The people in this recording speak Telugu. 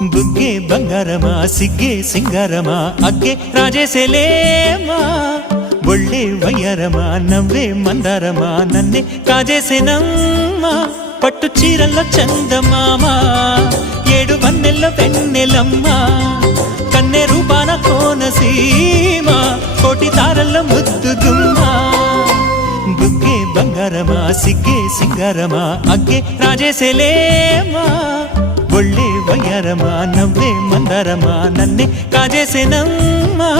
బుగ్గే బంగారమా సిగ్గే సింగారమా అగ్గే రాజేసేలేమా ఒళ్ళే వయ్యారమా నవ్వే మందారమా నన్నే కాజేసేనమ్మా పట్టు చీరల్లో చందమామా ఏడు వన్నెల్లో వెన్నెలమ్మా కన్నె రూపాన కోనసీమా కోటి తారల్లో ముద్దుగుమ్మా బుగ్గే బంగారమా సిగ్గే సింగారమా అగ్గే రాజేసేలేమా ఒళ్ళే వయ్యారమా నవ్వే మందారమా నన్నే కాజేసేనమ్మా